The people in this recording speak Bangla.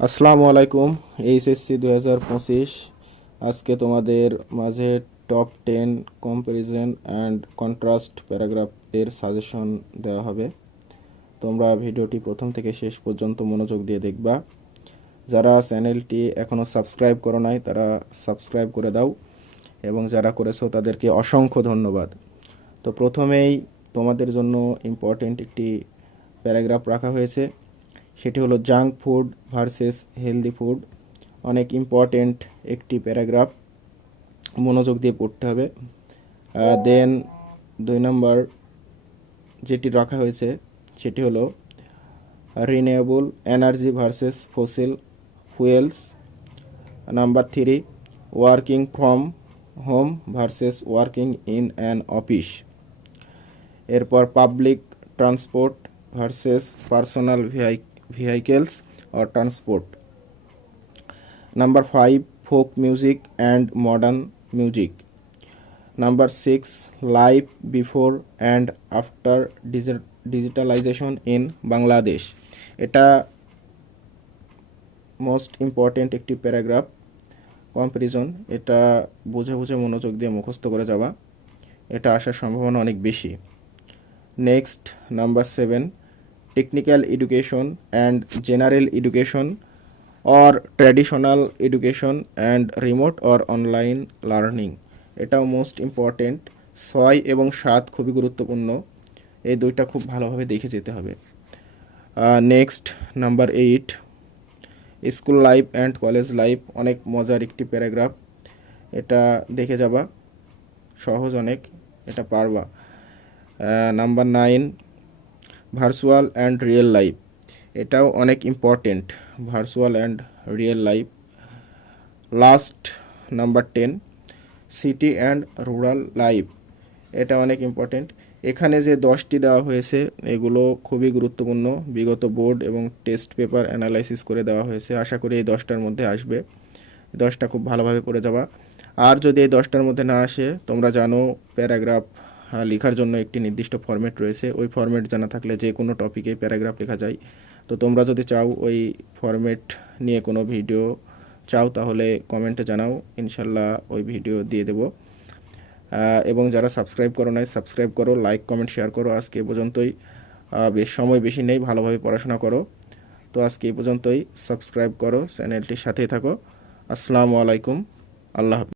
আসসালামু আলাইকুম। এইচএসসি 2025 আজকে তোমাদের মাঝে top 10 comparison and contrast paragraph এর সাজেশন দেওয়া হবে। তোমরা ভিডিওটি প্রথম থেকে শেষ পর্যন্ত মনোযোগ দিয়ে দেখবা। যারা চ্যানেলটি এখনও সাবস্ক্রাইব করো নাই তারা সাবস্ক্রাইব করে দাও, এবং যারা করেছো তাদেরকে অসংখ্য ধন্যবাদ। তো প্রথমেই তোমাদের জন্য ইম্পর্টেন্ট একটি প্যারাগ্রাফ রাখা হয়েছে, সেটি হলো junk food versus healthy food. অনেক ইম্পর্টেন্ট একটি প্যারাগ্রাফ, মনোযোগ দিয়ে পড়তে হবে। দেন 2 নম্বর যেটি রাখা হয়েছে সেটি হলো renewable energy versus fossil fuels. Number 3, working from home versus working in an office. এরপর public transport versus personal vehicles or transport. Number 5, folk music and modern music. Number 6, life before and after digitalization in Bangladesh. এটা মোস্ট ইম্পর্টেন্ট একটি প্যারাগ্রাফ কম্পারিজন। এটা বুঝে বুঝে মনোযোগ দিয়ে মুখস্থ করে যাওয়া, এটা আসার সম্ভাবনা অনেক বেশি। Next number 7, technical education and general education or traditional education and remote or online learning. এটাও মোস্ট ইম্পর্টেন্ট। 6 এবং 7 খুবই গুরুত্বপূর্ণ, এই দুইটা খুব ভালোভাবে দেখে যেতে হবে। Next number 8, school life and college life. অনেক মজার একটি প্যারাগ্রাফ, এটা দেখে যাবা, সহজ অনেক, এটা পারবা। Number 9, virtual and real life. এটাও অনেক important, virtual and real life. Last number 10, city and rural life. এটা অনেক ইম্পর্টেন্ট। এখানে যে 10টি দেওয়া হয়েছে এগুলো খুবই গুরুত্বপূর্ণ, বিগত বোর্ড এবং টেস্ট পেপার অ্যানালাইসিস করে দেওয়া হয়েছে। আশা করি এই 10টার মধ্যে আসবে, 10টা খুব ভালোভাবে পড়ে যাবা। আর যদি এই 10টার মধ্যে না আসে, তোমরা জানো প্যারাগ্রাফ লেখার জন্য একটি নির্দিষ্ট ফরম্যাট রয়েছে, ওই ফরম্যাট জানা থাকলে যে কোনো টপিকে প্যারাগ্রাফ লেখা যায়। তো তোমরা যদি চাও ওই ফরম্যাট নিয়ে কোনো ভিডিও চাও তাহলে কমেন্টে জানাও, ইনশাল্লাহ ওই ভিডিও দিয়ে দেব। এবং যারা সাবস্ক্রাইব করো নাই সাবস্ক্রাইব করো, লাইক কমেন্ট শেয়ার করো। আজকে এ পর্যন্তই, সময় বেশি নেই, ভালোভাবে পড়াশোনা করো। তো আজকে এই পর্যন্তই, সাবস্ক্রাইব করো, চ্যানেলটির সাথেই থাকো। আসসালামু আলাইকুম, আল্লাহ হাফেজ।